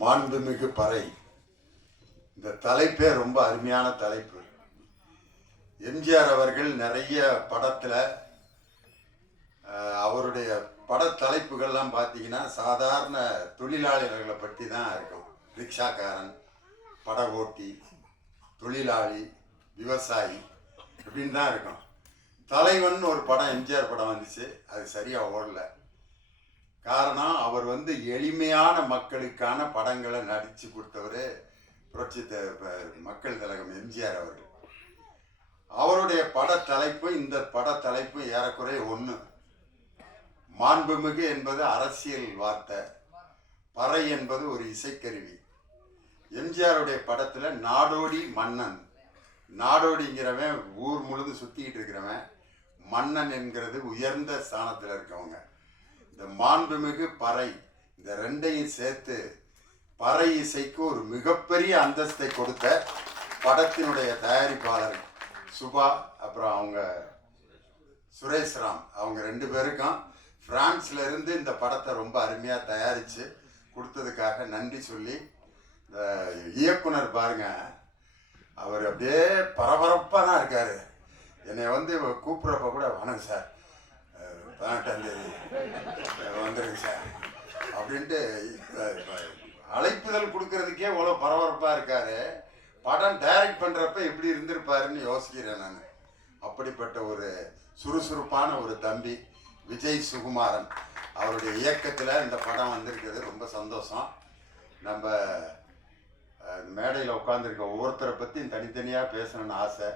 மாண்புமிகு பறை. இந்த தலைப்பே ரொம்ப அருமையான தலைப்பு. எம்ஜிஆர் அவர்கள் நிறைய படத்தில் அவருடைய பட தலைப்புகள்லாம் பார்த்தீங்கன்னா சாதாரண தொழிலாளர்களை பற்றி தான் இருக்கும். ரிக்ஷாக்காரன், பட ஓட்டி, தொழிலாளி, விவசாயி இப்படின்னு தான் இருக்கும். தலைவன் ஒரு படம் எம்ஜிஆர் படம் வந்துச்சு, அது சரியாக ஓடல. காரணம், அவர் எளிமையான மக்களுக்கான படங்களை நடித்து கொடுத்தவர் புரட்சி மக்கள் திலகம் எம்ஜிஆர் அவர்கள். அவருடைய பட தலைப்பு இந்த பட தலைப்பு ஏறக்குறைய ஒன்று. மாண்புமிகு என்பது அரசியல் வார்த்தை, பறை என்பது ஒரு இசைக்கருவி. எம்ஜிஆருடைய படத்தில் நாடோடி மன்னன், நாடோடிங்கிறவன் ஊர் முழுது சுற்றிக்கிட்டு இருக்கிறவன், மன்னன் என்கிறது உயர்ந்த ஸ்தானத்தில் இருக்கவங்க. இந்த மாண்புமிகு பறை, இந்த ரெண்டையும் சேர்த்து பறை இசைக்கு ஒரு மிகப்பெரிய அந்தஸ்தை கொடுத்த படத்தினுடைய தயாரிப்பாளர் சுபா, அப்புறம் அவங்க சுரேஷ்ராம், அவங்க ரெண்டு பேருக்கும் பிரான்ஸ்ல இருந்து இந்த படத்தை ரொம்ப அருமையாக தயாரித்து கொடுத்ததுக்காக நன்றி சொல்லி, இந்த இயக்குனர் பாருங்க, அவர் அப்படியே பரபரப்பாக தான் இருக்கார். என்னை கூப்பிட்றப்ப கூட, வணக்கம் சார், 18ஆம் தேதி வந்துருக்கு சார் அப்படின்ட்டு அழைப்புதல் கொடுக்கறதுக்கே இவ்வளோ பரபரப்பாக இருக்காரு. படம் டைரக்ட் பண்ணுறப்ப எப்படி இருந்திருப்பாருன்னு யோசிக்கிறேன் நான். அப்படிப்பட்ட ஒரு சுறுசுறுப்பான ஒரு தம்பி விஜய் சுகுமாரன் அவருடைய இயக்கத்தில் இந்த படம் வந்திருக்கிறது ரொம்ப சந்தோஷம். நம்ம மேடையில் உட்காந்துருக்க ஒவ்வொருத்தரை பற்றியும் தனித்தனியாக பேசணும்னு ஆசை.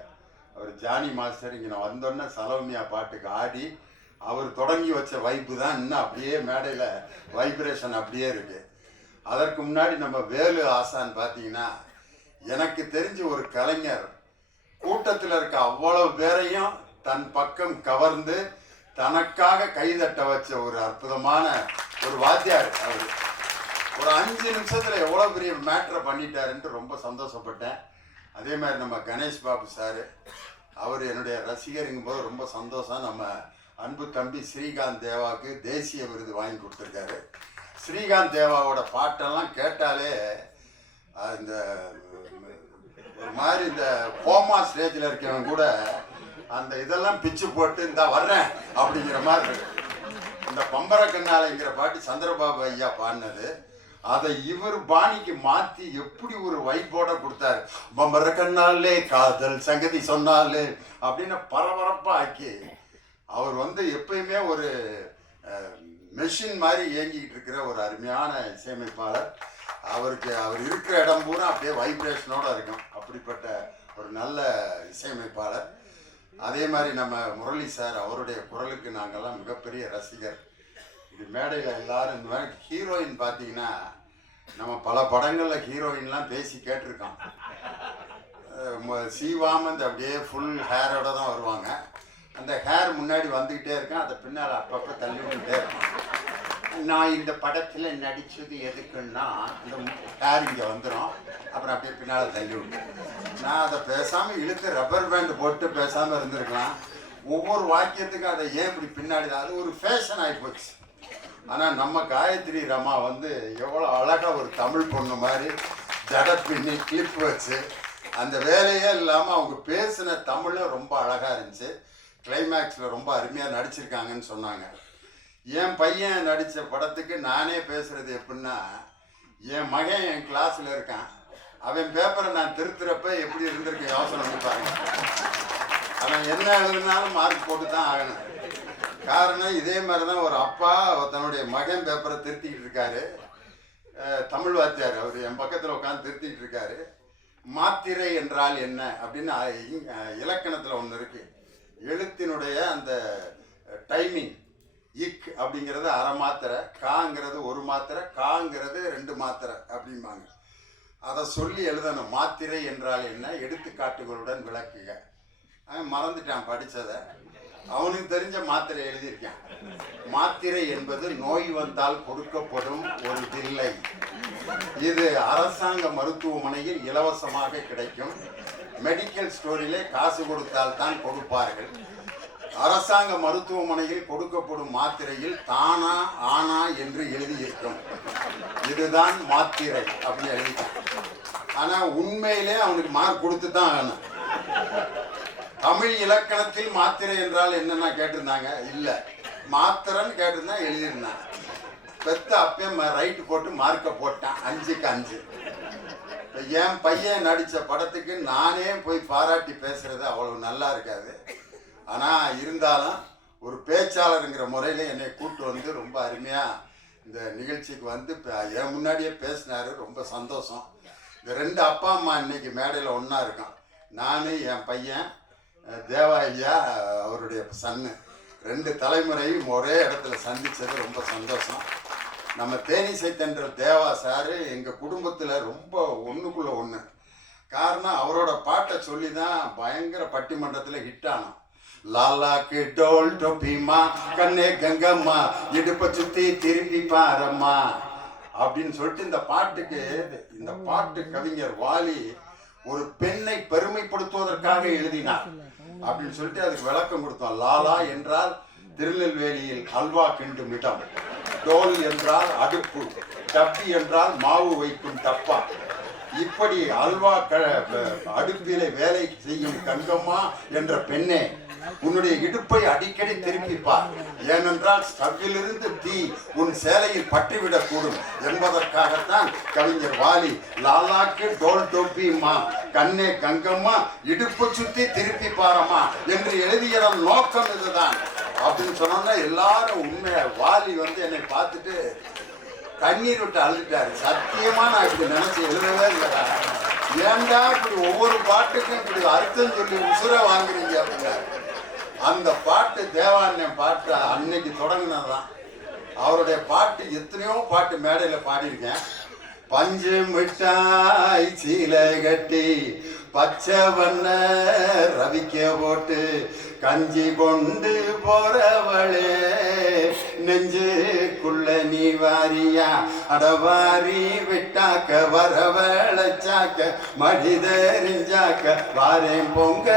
அவர் ஜானி மாஸ்டர் இங்கே நான் வந்தோன்னே சலோமியா பாட்டுக்கு ஆடி அவர் தொடங்கி வச்ச வைப்பு தான் இன்னும் அப்படியே மேடையில் வைப்ரேஷன் அப்படியே இருக்குது. அதற்கு முன்னாடி நம்ம வேலு ஆசான் பார்த்தீங்கன்னா, எனக்கு தெரிஞ்ச ஒரு கலைஞர் கூட்டத்தில் இருக்க அவ்வளவு பேரையும் தன் பக்கம் கவர்ந்து தனக்காக கைதட்ட வச்ச ஒரு அற்புதமான ஒரு வாத்தியார். அவர் ஒரு 5 நிமிஷத்தில் எவ்வளோ பெரிய மேட்ரை பண்ணிட்டாருன்ட்டு ரொம்ப சந்தோஷப்பட்டேன். அதே மாதிரி நம்ம கணேஷ் பாபு சார், அவர் என்னுடைய ரசிகருங்கும் போது ரொம்ப சந்தோஷம். நம்ம அன்பு தம்பி ஸ்ரீகாந்த் தேவாவுக்கு தேசிய விருது வாங்கி கொடுத்துருக்காரு. ஸ்ரீகாந்த் தேவாவோட பாட்டெல்லாம் கேட்டாலே இந்த ஒரு மாதிரி இந்த கோமா ஸ்டேஜில் இருக்கவங்க கூட அந்த இதெல்லாம் பிச்சு போட்டு இந்த வர்றேன் அப்படிங்கிற மாதிரி இருக்கு. இந்த பம்பர கண்ணாலைங்கிற பாட்டு சந்திரபாபு ஐயா பாடினது, அதை இவர் பாணிக்கு மாற்றி எப்படி ஒரு வைப்போட கொடுத்தாரு. பம்பர கண்ணாலே காதல் சங்கதி சொன்னாலே அப்படின்னு பரபரப்பாக ஆக்கி, அவர் எப்பயுமே ஒரு மெஷின் மாதிரி இயங்கிக்கிட்டு இருக்கிற ஒரு அருமையான இசையமைப்பாளர். அவர் இருக்கிற இடம் பூரா அப்படியே வைப்ரேஷனோட இருக்கும். அப்படிப்பட்ட ஒரு நல்ல இசையமைப்பாளர். அதே மாதிரி நம்ம முரளி சார், அவருடைய குரலுக்கு நாங்கள்லாம் மிகப்பெரிய ரசிகர். இது மேடையில் எல்லாரும் இந்த மாதிரி ஹீரோயின் பார்த்தீங்கன்னா, நம்ம பல படங்களில் ஹீரோயின்லாம் பேசி கேட்டிருக்கோம். சீவாமந்த் அப்படியே ஃபுல் ஹேரோட தான் வருவாங்க. அந்த ஹேர் முன்னாடி வந்துக்கிட்டே இருக்கேன், அதை பின்னால் அப்பப்போ தள்ளி விட்டுட்டே இருக்கேன். நான் இந்த படத்தில் நடித்தது எதுக்குன்னா, இந்த ஹேர் இங்கே வந்துடும், அப்புறம் அப்படியே பின்னால் தள்ளி விட்டு நான் அதை பேசாமல் இழுத்து ரப்பர் பேண்டு போட்டு பேசாமல் இருந்திருக்கலாம். ஒவ்வொரு வாக்கியத்துக்கும் அதை ஏன் இப்படி பின்னாடி தான், அது ஒரு ஃபேஷன் ஆகி போச்சு. ஆனால் நம்ம காயத்ரி ரமா எவ்வளோ அழகாக ஒரு தமிழ் பொண்ணு மாதிரி ஜட பின்னி கிளிப் வச்சு அந்த வேலையே இல்லாமல் அவங்க பேசின தமிழும் ரொம்ப அழகாக இருந்துச்சு. கிளைமேக்ஸில் ரொம்ப அருமையாக நடிச்சிருக்காங்கன்னு சொன்னாங்க. என் பையன் நடித்த படத்துக்கு நானே பேசுகிறது எப்படின்னா, என் மகன் என் கிளாஸில் இருக்கான், அவன் பேப்பரை நான் திருத்துறப்ப எப்படி இருந்திருக்கேன் யோசனை பண்ணி பாருங்க. அவன் என்ன எழுதினாலும் மார்க் போட்டு தான் ஆகணும். காரணம், இதே மாதிரி தான் ஒரு அப்பா தன்னுடைய மகன் பேப்பரை திருத்திக்கிட்டு இருக்காரு. தமிழ் வாத்தியார், அவர் என் பக்கத்தில் உட்காந்து திருத்திக்கிட்டு இருக்காரு. மாத்திரை என்றால் என்ன அப்படின்னு இலக்கணத்தில் ஒன்று இருக்குது. எழுத்தினுடைய அந்த டைமிங், இக் அப்படிங்கிறது அரை மாத்திரை, காங்கிறது 1 மாத்திரை, காங்கிறது 2 மாத்திரை அப்படிம்பாங்க. அதை சொல்லி எழுதணும். மாத்திரை என்றால் என்ன, எடுத்துக்காட்டுகளுடன் விளக்குக. அவன் மறந்துட்டான் படித்ததை, அவனுக்கு தெரிஞ்ச மாத்திரை எழுதியிருக்கான். மாத்திரை என்பது நோய் வந்தால் கொடுக்கப்படும் ஒரு பில்லை. இது அரசாங்க மருத்துவமனையில் இலவசமாக கிடைக்கும். மெடிக்கல் ஸ்டோரிலே காசு கொடுத்தால் தான் கொடுப்பார்கள். அரசாங்க மருத்துவமனையில் கொடுக்கப்படும் மாத்திரையில் தானா ஆனா என்று எழுதியிருக்கும். இதுதான் மாத்திரை அப்படின்னு எழுதிட்டான். ஆனா உண்மையிலே அவனுக்கு மார்க் கொடுத்து தான் ஆகணும். தமிழ் இலக்கணத்தில் மாத்திரை என்றால் என்னன்னா கேட்டிருந்தாங்க. இல்ல மாத்திரன்னு கேட்டிருந்தா எழுதியிருந்தாங்க. பெத்த அப்பே ரைட்டு போட்டு மார்க்கை போட்டான் 5க்கு 5. என் பையன் நடித்த படத்துக்கு நானே போய் பாராட்டி பேசுறது அவ்வளவு நல்லா இருக்காது. ஆனால் இருந்தாலும் ஒரு பேச்சாளருங்கிற முறையில் என்னை கூப்பிட்டு வந்து ரொம்ப அருமையாக இந்த நிகழ்ச்சிக்கு வந்து என் முன்னாடியே பேசினார். ரொம்ப சந்தோஷம். இந்த 2 அப்பா அம்மா இன்னைக்கு மேடையில் ஒன்றா இருக்கோம். நான் என் பையன் தேவா ஐயா அவருடைய சன்னு 2 தலைமுறையும் ஒரே இடத்துல சந்தித்தது ரொம்ப சந்தோஷம். நம்ம தேனிசை தென்றல் தேவா சார் எங்கள் குடும்பத்தில் ரொம்ப ஒன்றுக்குள்ள ஒன்று. காரணம் அவரோட பாட்டை சொல்லி தான் பயங்கர பட்டிமன்றத்தில் ஹிட் ஆனோம். லாலாக்கு டோல் டொப்பிமா கண்ணே கங்கம்மா இடுப்பை சுத்தி திரும்பி பாரம்மா அப்படின்னு சொல்லிட்டு இந்த பாட்டு கவிஞர் வாலி ஒரு பெண்ணை பெருமைப்படுத்துவதற்காக எழுதினார் அப்படின்னு சொல்லிட்டு அதுக்கு விளக்கம் கொடுத்தோம். லாலா என்றால் திருநெல்வேலியில் அல்வா கிண்டும் இடம், டோல் என்றால் அடுப்பு, டப்பி என்றால் மாவு வைக்கும் டப்பா. இப்படி அல்வா அடுப்பிலே வேலை செய்யும் கங்கம்மா என்ற பெண்ணே, உன்னுடைய இடுப்பை அடிக்கடி திருப்பிப்பார். ஏனென்றால் ஸ்டவ்விலிருந்து தீ உன் சேலையில் பற்றிவிடக்கூடும் என்பதற்காகத்தான் கவிஞர் வாலி லாலாக்கு டோல் டோப்பிமா கண்ணே கங்கம்மா இடுப்பை சுத்தி திருப்பி பாரம்மா என்று எழுதியதன் நோக்கம் இதுதான் அப்படின்னு சொன்னோம்னா எல்லாரும் உண்மையா வாலி வந்து என்னை பார்த்துட்டு கண்ணீர் விட்டு அழுதுட்டாரு. சத்தியமா நான் இப்படி நினைச்சு எழுதவே இல்லைடா. ஏன்டா இப்படி ஒவ்வொரு பாட்டுக்கும் இப்படி அர்த்தம் சொல்லி உசுர வாங்குறீங்க அப்படின்னாரு. அந்த பாட்டு தேவாண்யம் பாட்டு அன்னைக்கு தொடங்கினதுதான். அவருடைய பாட்டு எத்தனையோ பாட்டு மேடையில் பாடியிருக்கேன். பஞ்சு மிட்டாய் சீலை கட்டி பச்சை வண்ண ரவிக்க போட்டு கஞ்சி கொண்டு போறவளே நெஞ்சுக்குள்ள நீ வாரியா அடவாரி விட்டாக்க வரவழைச்சாக்க மடிதறிஞ்சாக்க வாரேன் பொங்க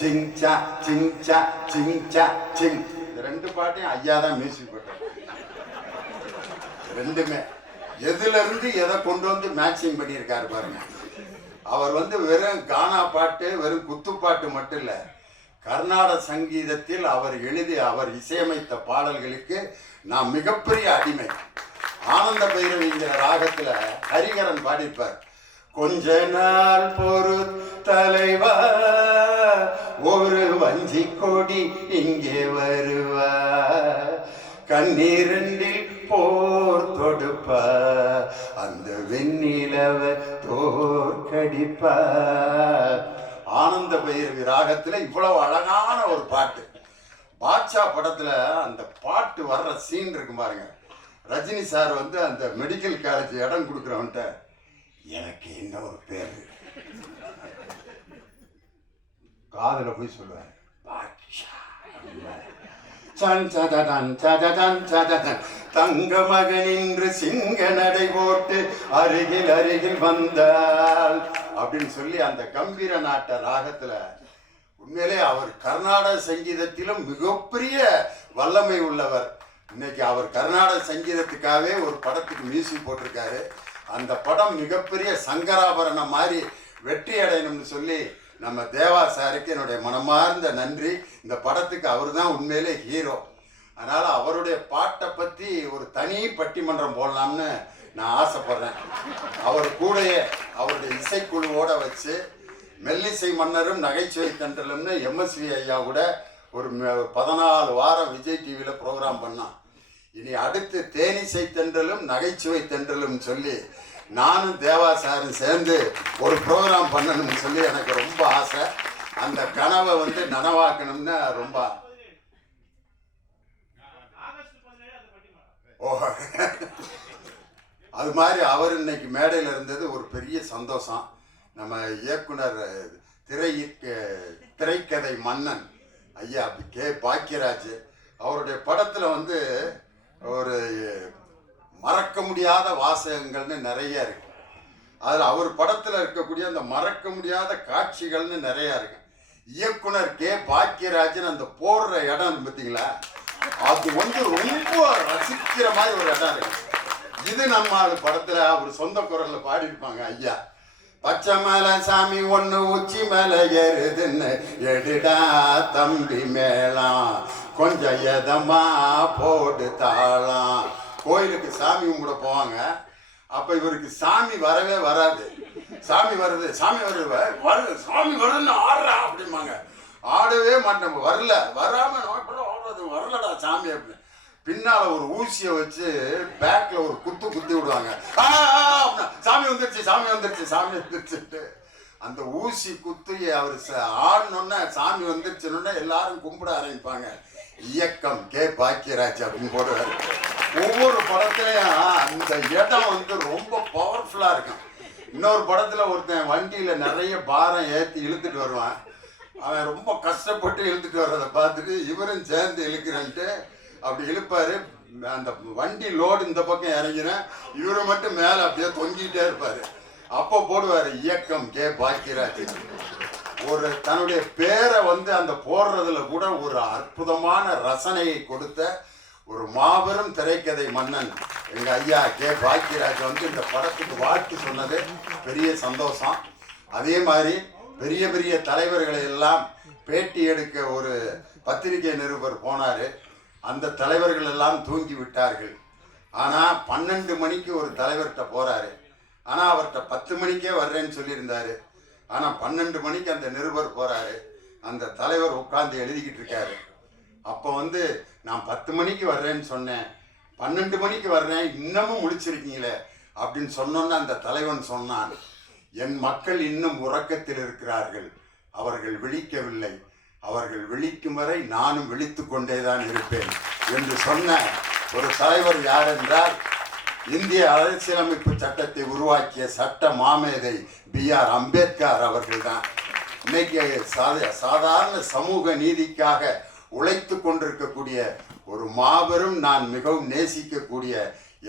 சிங்சா சிங்சா சிங்சா சிங். இந்த 2 பாட்டையும் ஐயா தான் மியூசிக் போட்டார். 2மே எதுல இருந்து எதை கொண்டு வந்து மேட்சிங் பண்ணியிருக்காரு பாருங்க. அவர் வந்து வெறும் கானா பாட்டு வெறும் குத்துப்பாட்டு மட்டும் இல்லை, கர்நாடக சங்கீதத்தில் அவர் எழுதி அவர் இசையமைத்த பாடல்களுக்கு நான் மிகப்பெரிய அடிமை. ஆனந்த பைரவிங்கிற ராகத்துல ஹரிகரன் பாடிப்பார். கொஞ்ச நாள் பொறு தலைவா ஒரு வஞ்சி கொடி இங்கே வருவா கண்ணீரண்டில் போர் தொடுப்பா அந்த வெண்ணிலவ தோற்கடிப்பா. ஆனந்த பைரவி ராகத்துல இவ்வளவு அழகான ஒரு பாட்டு. பாட்சா படத்துல அந்த பாட்டு வர்ற சீன் இருக்கு பாருங்க. ரஜினி சார் வந்து அந்த மெடிக்கல் காலேஜ் இடம் கொடுக்குறவன்ட்ட எனக்கு என்ன ஒரு பேரு காதல போய் சொல்லுவார் தங்க மகனின்று சிங்க நடை போட்டு அருகில் அருகில் வந்தால் அப்படின்னு சொல்லி அந்த கம்பீர நாட்ட ராகத்துல உண்மையிலே அவர் கர்நாடக சங்கீதத்திலும் மிகப்பெரிய வல்லமை உள்ளவர். இன்னைக்கு அவர் கர்நாடக சங்கீதத்துக்காகவே ஒரு படத்துக்கு மியூசிக் போட்டிருக்காரு. அந்த படம் மிகப்பெரிய சங்கராபரணம் மாதிரி வெற்றி அடையணும்னு சொல்லி நம்ம தேவா சாருக்கு என்னுடைய மனமார்ந்த நன்றி. இந்த படத்துக்கு அவர் தான் உண்மையிலே ஹீரோ. அதனால் அவருடைய பாட்டை பற்றி ஒரு தனி பட்டிமன்றம் போடலாம்னு நான் ஆசைப்படுறேன். அவர் கூடயே அவருடைய இசைக்குழுவோடு வச்சு மெல்லிசை மன்னரும் நகைச்சுவை தென்றலும்னு எம்எஸ்வி ஐயா கூட ஒரு 14 வாரம் விஜய் டிவியில் ப்ரோக்ராம் பண்ணான். இனி அடுத்து தேனிசை தென்றலும் நகைச்சுவை தென்றலும் சொல்லி நானும் தேவா சாரும் சேர்ந்து ஒரு ப்ரோக்ராம் பண்ணணும்னு சொல்லி எனக்கு ரொம்ப ஆசை. அந்த கனவை வந்து நனவாக்கணும்னு ரொம்ப அது மாதிரி அவர் இன்னைக்கு மேடையில் இருந்தது ஒரு பெரிய சந்தோஷம். நம்ம இயக்குனர் திரைக்கதை மன்னன் ஐயா கே பாக்கியராஜ் அவருடைய படத்தில் வந்து ஒரு மறக்க முடியாத வாசகங்கள்னு நிறைய இருக்கு. அதில் அவர் படத்தில் இருக்கக்கூடிய அந்த மறக்க முடியாத காட்சிகள்னு நிறையா இருக்கு. இயக்குனர் கே பாக்கியராஜன் அந்த போடுற இடம் பார்த்தீங்களா, அது வந்து ரொம்ப ரசிக்கிற மாதிரி ஒரு இடம் இருக்கு. இது நம்ம படத்துல அவர் சொந்த குரல்ல பாடியிருப்பாங்க. ஐயா, பச்சை மேல சாமி ஒண்ணு உச்சி மேல ஏறுதுன்னு எடுடா தம்பி மேலாம், கொஞ்சம் எதமா போடு தாளாம். கோயிலுக்கு சாமி கும்பிட போவாங்க. அப்ப இவருக்கு சாமி வரவே வராது. சாமி வருது, சாமி வருது, வருது, சாமி வருதுன்னு ஆடுறா அப்படிம்பாங்க. ஆடவே மாட்டோம், வரல, வராம ஆடுறது வரலடா சாமி அப்படின்னு. பின்னால ஒரு ஊசியை வச்சு பேக்ல ஒரு குத்தி விடுவாங்க. சாமி வந்துருச்சு, சாமி வந்துருச்சு, சாமி வந்துருச்சுட்டு அந்த ஊசி குத்தி அவர் ஆடணுன்னா சாமி வந்துருச்சுன்னா எல்லாரும் கும்பிட ஆரம்பிப்பாங்க. இயக்கம் கே பாக்கியராஜ் அப்படின்னு போடுவாரு. ஒவ்வொரு படத்துலையும் அந்த இடம் வந்து ரொம்ப பவர்ஃபுல்லா இருக்கும். இன்னொரு படத்துல ஒருத்தன் வண்டியில நிறைய பாரம் ஏற்றி இழுத்துட்டு வருவான். அவன் ரொம்ப கஷ்டப்பட்டு இழுத்துட்டு வர்றதை பார்த்துட்டு இவரும் சேர்ந்து இழுக்கிறன்ட்டு அப்படி இழுப்பாரு. அந்த வண்டி லோடு இந்த பக்கம் இறங்கினா இவரை மட்டும் மேலே அப்படியே தொங்கிட்டே இருப்பாரு. அப்போ போடுவாரு இயக்கம் கே பாக்கியராஜ். ஒரு தன்னுடைய பேரை வந்து அந்த போடுறதுல கூட ஒரு அற்புதமான ரசனையை கொடுத்த ஒரு மாபெரும் திரைக்கதை மன்னன் எங்க ஐயா கே பாக்கியராஜ் வந்து இந்த படத்துக்கு வாழ்த்து சொன்னது பெரிய சந்தோஷம். அதே மாதிரி பெரிய பெரிய தலைவர்களை எல்லாம் பேட்டி எடுக்க ஒரு பத்திரிகை நிருபர் போனாரு. அந்த தலைவர்கள் எல்லாம் தூங்கி விட்டார்கள். ஆனா 12 மணிக்கு ஒரு தலைவர்கிட்ட போறாரு. ஆனா அவர்கிட்ட 10 மணிக்கே வர்றேன்னு சொல்லியிருந்தாரு. ஆனா 12 மணிக்கு அந்த நிருபர் போறாரு. அந்த தலைவர் உட்கார்ந்து எழுதிக்கிட்டு இருக்காரு. அப்போ வந்து நான் 10 மணிக்கு வர்றேன்னு சொன்னேன், 12 மணிக்கு வர்றேன், இன்னமும் முழிச்சிருக்கீங்களே அப்படின்னு சொன்னோன்னு அந்த தலைவன் சொன்னான், என் மக்கள் இன்னும் உறக்கத்தில் இருக்கிறார்கள், அவர்கள் விழிக்கவில்லை, அவர்கள் விழிக்கும் வரை நானும் விழித்து கொண்டேதான் இருப்பேன் என்று சொன்ன ஒரு தலைவர் யார் என்றால் இந்திய அரசியலமைப்பு சட்டத்தை உருவாக்கிய சட்ட மாமேதை B.R. அம்பேத்கர் அவர்கள் தான். இன்னைக்கு சாதாரண சமூக நீதிக்காக உழைத்து கொண்டிருக்கக்கூடிய ஒரு மாபெரும், நான் மிகவும் நேசிக்கக்கூடிய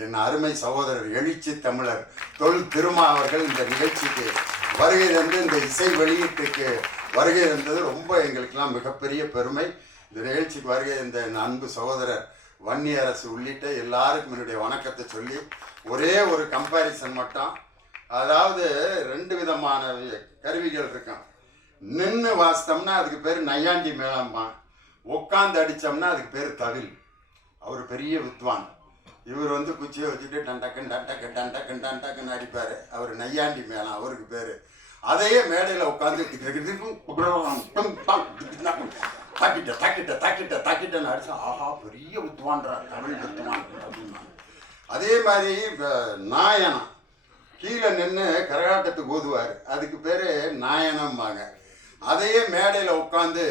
என் அருமை சகோதரர் எழுச்சி தமிழர் தொல் திருமா அவர்கள் இந்த நிகழ்ச்சிக்கு வருகை தந்து இந்த இசை வெளியீட்டுக்கு வருகை தந்தது ரொம்ப எங்களுக்கெல்லாம் மிகப்பெரிய பெருமை. இந்த நிகழ்ச்சிக்கு வருகை இந்த அன்பு சகோதரர் வன்னி அரசு உள்ளிட்ட எல்லாருக்கும் என்னுடைய வணக்கத்தை சொல்லி ஒரே ஒரு கம்பேரிசன் மட்டும். அதாவது 2 விதமான கருவிகள் இருக்கும். நின்று வாசித்தோம்னா அதுக்கு பேர் நையாண்டி மேளம்பான், உட்காந்து அடித்தோம்னா அதுக்கு பேர் தவில். அவர் பெரிய வித்வான். இவர் வந்து குச்சியை வச்சுட்டு டண்டக்கன் டண்டக்கன் டண்டக்கன் டண்டக்கன் அடிப்பார். அவர் நையாண்டி மேளம் அவருக்கு பேர். அதையே மேடையில் உட்காந்து தாக்கிட்டேன்னு அடிச்சா ஆஹா பெரிய வித்வான்றார், தமிழ் வித்வான் அப்படின்னா. அதே மாதிரி நாயனம் கீழே நின்று கரகாட்டத்துக்கு ஊதுவார், அதுக்கு பேர் நாயனம்பாங்க. அதையே மேடையில் உட்காந்து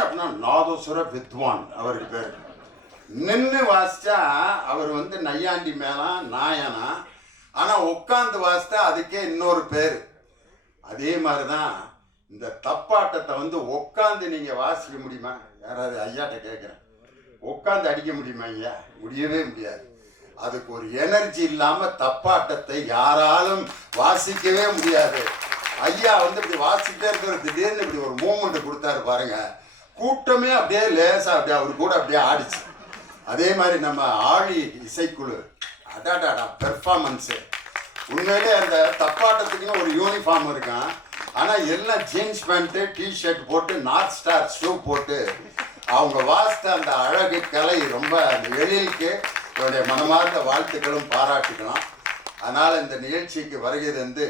அப்படின்னா நாதஸ்வர வித்வான் அவருக்கு பேர். நின்று வாசிச்சா அவர் வந்து நையாண்டி மேளம் நாயனா. ஆனால் உட்காந்து வாசித்தா அதுக்கே இன்னொரு பேர். அதே மாதிரி தான் இந்த தப்பாட்டத்தை வந்து உட்காந்து நீங்கள் வாசிக்க முடியுமா? யாராவது ஐயாட்ட கேட்குறேன், உட்காந்து அடிக்க முடியுமா? ஐயா முடியவே முடியாது. அதுக்கு ஒரு எனர்ஜி இல்லாமல் தப்பாட்டத்தை யாராலும் வாசிக்கவே முடியாது. ஐயா வந்து இப்படி வாசிக்கிட்டே இருக்கிற திடீர்னு இப்படி ஒரு மூமெண்ட் கொடுத்தாரு பாருங்க, கூட்டமே அப்படியே லேசாக அப்படியே அவர் கூட அப்படியே ஆடிச்சு. அதே மாதிரி நம்ம ஆழி இசைக்குழு அடாடாடா பெர்ஃபார்மன்ஸு உண்மையிலே அந்த தப்பாட்டத்துக்குன்னு ஒரு யூனிஃபார்ம் இருக்கான். ஆனால் எல்லாம் ஜீன்ஸ் பேண்ட்டு டிஷர்ட் போட்டு நார்த் ஸ்டார் ஷூ போட்டு அவங்க வாசித்த அந்த அழகு கலை ரொம்ப அந்த எழிலுக்கு என்னுடைய மனமார்ந்த வாழ்த்துக்களும் பாராட்டுக்கலாம். அதனால் இந்த நிகழ்ச்சிக்கு வருகை தந்து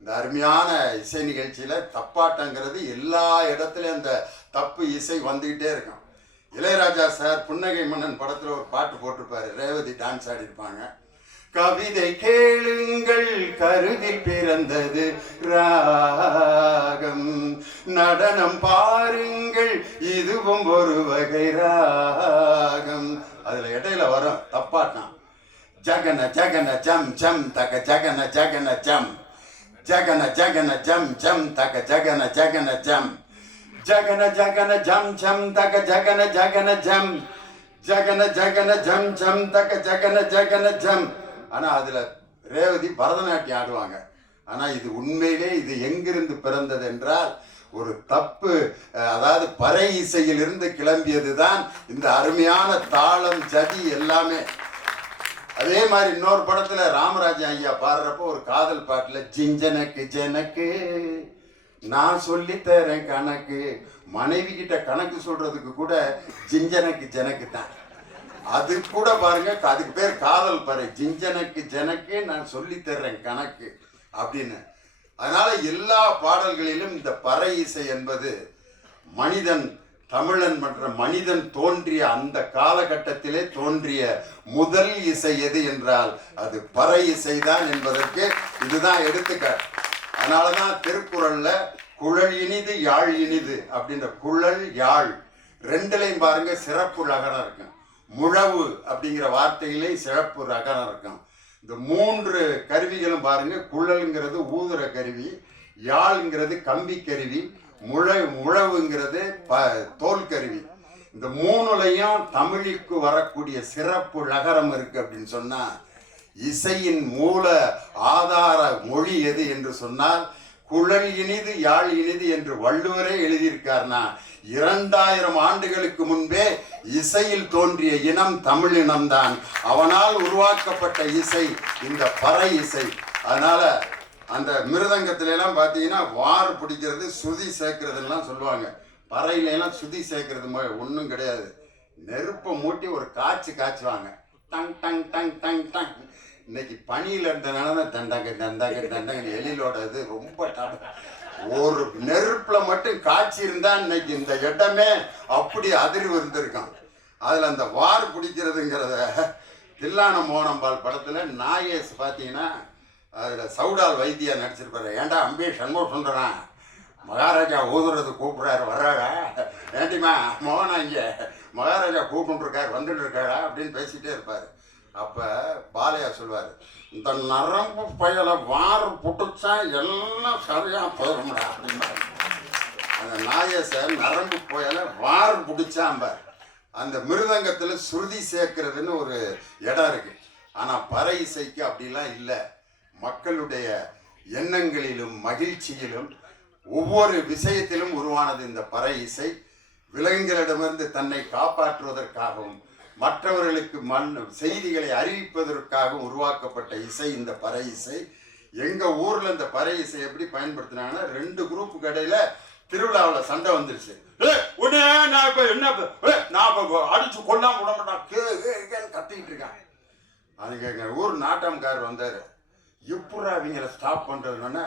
இந்த அருமையான இசை நிகழ்ச்சியில் தப்பாட்டங்கிறது எல்லா இடத்துலையும் அந்த தப்பு இசை வந்துக்கிட்டே இருக்கும். இளையராஜா சார் புன்னகை மன்னன் படத்தில் ஒரு பாட்டு போட்டிருப்பாரு, ரேவதி டான்ஸ் ஆடிருப்பாங்க. கவிதை கேளுங்கள் கருவில் பிறந்தது ராகம், நடனம் பாருங்கள் இதுவும் ஒரு வகை ராகம். அதுல இடையில வரும் தப்பாட்டம், ஜகன ஜகன ஜம் ஜம் தக ஜகன ஜகன ஜம், ஜகன ஜகன ஜம் ஜம் தக ஜகன ஜகன ஜம், ஜகன ஜகன ஜம் ஜம் தக ஜகன ஜகன ஜம், ஜகன ஜகன ஜம் ஜம் தக ஜகன ஜகன ஜம். ஆனால் அதில் ரேவதி பரதநாட்டியம் ஆடுவாங்க. ஆனால் இது உண்மையிலே இது எங்கிருந்து பிறந்தது என்றால் ஒரு தப்பு, அதாவது பறை இசையிலிருந்து கிளம்பியது தான் இந்த அருமையான தாளம், ஜதி எல்லாமே. அதே மாதிரி இன்னொரு படத்துல ராமராஜ ஐயா பாடுறப்போ ஒரு காதல் பாட்டுல ஜிஞ்சனக்கு ஜனக்கு நான் சொல்லி தரேன் கணக்கு, மனைவி கிட்ட கணக்கு சொல்றதுக்கு கூட ஜிஞ்சனக்கு ஜனக்கு தான். அது கூட பாருங்க, அதுக்கு பேர் காதல் பறை, ஜிஞ்சனக்கு ஜனக்கு நான் சொல்லி தர்றேன் கணக்கு அப்படின்னு. அதனால எல்லா பாடல்களிலும் இந்த பறை இசை என்பது மனிதன், தமிழன் மற்ற மனிதன் தோன்றிய அந்த காலகட்டத்திலே தோன்றிய முதல் இசை எது என்றால் அது பறை இசைதான் என்பதற்கு இதுதான் எடுத்துக்காட்டு. அதனாலதான் திருக்குறள்ல குழல் இனிது யாழ் இனிது அப்படின்ற குழல் யாழ் ரெண்டுலையும் பாருங்க சிறப்பு ரகரம் இருக்கும். முழவு அப்படிங்கிற வார்த்தையிலே சிறப்பு ரகரம் இருக்கும். இந்த மூன்று கருவிகளும் பாருங்க, குழல்ங்கிறது ஊதுற கருவி, யாழ்ங்கிறது கம்பி கருவி, முழவுங்கிறது தோல் கருவி. இந்த மூணுலையும் தமிழுக்கு வரக்கூடிய சிறப்பு லகரம் இருக்கு அப்படின்னு சொன்னா, இசையின் மூல ஆதார மொழி எது என்று சொன்னால் குழல் இனிது யாழ் இனிது என்று வள்ளுவரே எழுதியிருக்கார்னா, 2000 ஆண்டுகளுக்கு முன்பே இசையில் தோன்றிய இனம் தமிழ் இனம்தான். அவனால் உருவாக்கப்பட்ட இசை இந்த பறை இசை. அதனால அந்த மிருதங்கத்துல எல்லாம் பார்த்தீங்கன்னா வார் பிடிக்கிறது, சுதி சேர்க்கறதுலாம் சொல்லுவாங்க. பறையில எல்லாம் சுதி சேர்க்கறது ஒன்றும் கிடையாது. நெருப்பை மூட்டி ஒரு காய்ச்சுவாங்க, டங் டங் டங் டங் டங். இன்னைக்கு பனியில் இருந்தனால தான் தண்டங்க எழிலோட இது ரொம்ப ஒரு நெருப்புல மட்டும் காய்ச்சி இருந்தா இன்னைக்கு இந்த இடமே அப்படி அதிர்வு இருந்திருக்கான். அதுல அந்த வார் பிடிக்கிறதுங்கிறத தில்லான மோனம்பால் படத்துல நாகேஷ் பார்த்தீங்கன்னா அதுல சவுடால் வைத்தியா நடிச்சிருப்பாரு. ஏன்டா அம்பே சண்முகம் சொல்றான், மகாராஜா ஊதுறது கூப்பிடுறாரு வர்றாரா, ஏண்டிமா மோகனா இங்க மகாராஜா கூப்பிட்டு இருக்காரு வந்துட்டு இருக்காரா அப்படின்னு பேசிட்டே இருப்பாரு. அப்ப பாலையா சொல்லுவாரு, இந்த நரம்பு பயலை வார் புட்டுச்சா எல்லாம் சரியா போயிடும்டா அப்படின்பாரு. அந்த நாயச நரம்பு பயலை வார் பிடிச்சாம்பார். அந்த மிருதங்கத்துல சுருதி சேர்க்கறதுன்னு ஒரு இடம் இருக்கு. ஆனா பறை இசைக்கு அப்படிலாம் இல்லை. மக்களுடைய எண்ணங்களிலும் மகிழ்ச்சியிலும் ஒவ்வொரு விஷயத்திலும் உருவானது இந்த பறை இசை. விலங்குகளிடமிருந்து தன்னை காப்பாற்றுவதற்காகவும் மற்றவர்களுக்கு செய்திகளை அறிவிப்பதற்காகவும் உருவாக்கப்பட்ட இசை இந்த பறை இசை. எங்க ஊர்ல இந்த பறை இசை எப்படி பயன்படுத்தினாங்கன்னா, 2 குரூப் கடையில திருவிழாவில் சண்டை வந்துருச்சு. அடிச்சு கொல்லாம விட மாட்டான் கத்திக்கிட்டு இருக்கான். அதுக்கு எங்க ஊர் நாட்டம்காரர் வந்தாரு. எப்படா அவங்கள ஸ்டாப் பண்றதுன்னா,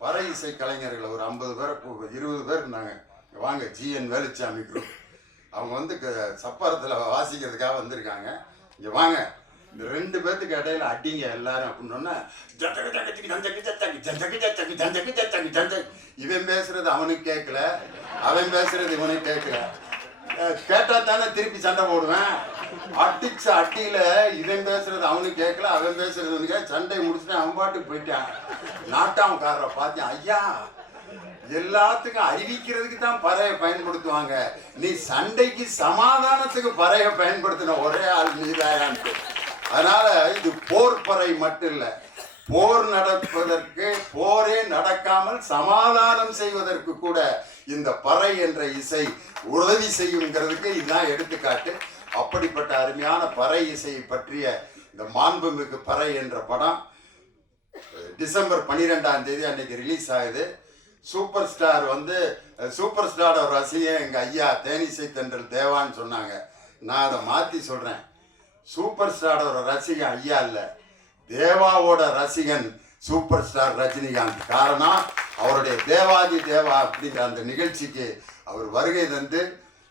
பறை இசை கலைஞர்கள் ஒரு 50 பேர் 20 பேர் இருந்தாங்க. வாங்க ஜிஎன் வேலுச்சாமி குரூப், அவங்க வந்து சப்பரத்தில் வாசிக்கிறதுக்காக வந்திருக்காங்க. இங்கே வாங்க, இந்த 2 பேர்த்துக்கு இடையில அடிங்க எல்லாரும் அப்படின்னா, இவன் பேசுறது அவனுக்கு கேட்கல, அவன் பேசுறது இவனுக்கு கேட்கல. கேட்டா தானே திருப்பி சண்டை போடுவேன். அடிச்ச அட்டியில இவன் பேசுறது அவனுக்கு கேட்கல, அவன் பேசுறது சண்டை முடிச்சுட்டு அவன் பாட்டுக்கு போயிட்டான். நாட்டாமக்காரரை பார்த்தேன், ஐயா எல்லாத்துக்கும் அறிவிக்கிறதுக்கு தான் பறையை பயன்படுத்துவாங்க, நீ சண்டைக்கு சமாதானத்துக்கு பறையை பயன்படுத்தின ஒரே ஆள் நீதாயான்ட்டு. அதனால இது போர் பறை மட்டும் இல்லை, போர் நடப்பதற்கு, போரே நடக்காமல் சமாதானம் செய்வதற்கு கூட இந்த பறை என்ற இசை உதவி செய்யுங்கிறதுக்கு இதுதான் எடுத்துக்காட்டு. அப்படிப்பட்ட அருமையான பறை இசையை பற்றிய இந்த மாண்புமிகு பறை என்ற படம் டிசம்பர் 12ஆம் தேதி அன்னைக்கு ரிலீஸ் ஆகுது. சூப்பர் ஸ்டார் வந்து சூப்பர் ஸ்டாரோட ரசிகன் எங்க ஐயா தேனிசை தென்றல் தேவான்னு சொன்னாங்க. நான் அதை மாற்றி சொல்றேன், சூப்பர் ஸ்டாரோட ரசிகன் ஐயா இல்லை, தேவாவோட ரசிகன் சூப்பர் ஸ்டார் ரஜினிகாந்த். காரணம், அவருடைய தேவாதி தேவா அப்படிங்கிற அந்த நிகழ்ச்சிக்கு அவர் வருகை தந்து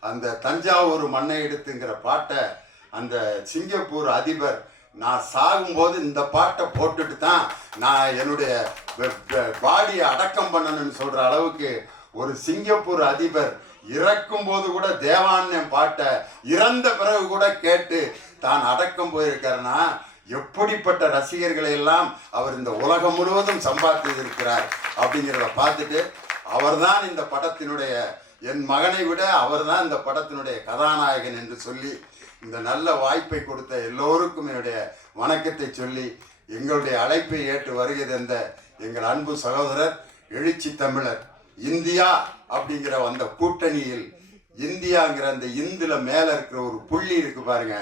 அந்த தஞ்சாவூர் மண்ணை எடுத்துங்கிற பாட்டை அந்த சிங்கப்பூர் அதிபர், நான் சாகும்போது இந்த பாட்டை போட்டுட்டு தான் நான் என்னுடைய பாடியை அடக்கம் பண்ணணும்னு சொல்ற அளவுக்கு ஒரு சிங்கப்பூர் அதிபர் இறக்கும் போது கூட தேவான்னு பாட்டை இறந்த பிறகு கூட கேட்டு தான் அடக்கம் போயிருக்காருன்னா, எப்படிப்பட்ட ரசிகர்களை எல்லாம் அவர் இந்த உலகம் முழுவதும் சம்பாதித்து இருக்கிறார் அப்படிங்கிறத பார்த்துட்டு, அவர்தான் இந்த படத்தினுடைய, என் மகனை விட அவர்தான் இந்த படத்தினுடைய கதாநாயகன் என்று சொல்லி இந்த நல்ல வாய்ப்பை கொடுத்த எல்லோருக்கும் என்னுடைய வணக்கத்தை சொல்லி, எங்களுடைய அழைப்பை ஏற்று வருகை தந்த எங்கள் அன்பு சகோதரர் எழுச்சி தமிழர் இந்தியா அப்படிங்கிற அந்த கூட்டணியில் இந்தியாங்கிற அந்த இந்துல மேல இருக்கிற ஒரு புள்ளி இருக்கு பாருங்க,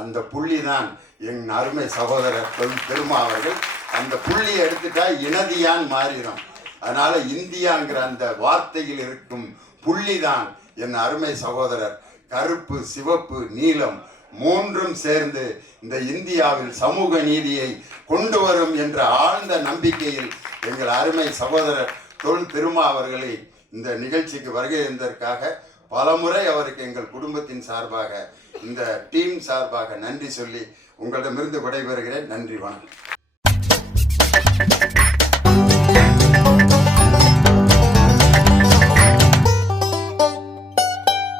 அந்த புள்ளி தான் என் அருமை சகோதரர் திருமா அவர்கள். அந்த புள்ளியை எடுத்துட்டா இனதியான் மாறிடும். அதனால இந்தியாங்கிற அந்த வார்த்தையில் இருக்கும் புள்ளி தான் என் அருமை சகோதரர். கருப்பு, சிவப்பு, நீலம் மூன்றும் சேர்ந்து இந்த இந்தியாவில் சமூக நீதியை கொண்டு வரும் என்ற ஆழ்ந்த நம்பிக்கையில் எங்கள் அருமை சகோதரர் திருமா அவர்களை இந்த நிகழ்ச்சிக்கு வருகை இருந்ததற்காக பலமுறை அவருக்கு எங்கள் குடும்பத்தின் சார்பாக, இந்த டீம் சார்பாக நன்றி சொல்லி உங்களிடமிருந்து விடைபெறுகிறேன். நன்றி, வணக்கம்.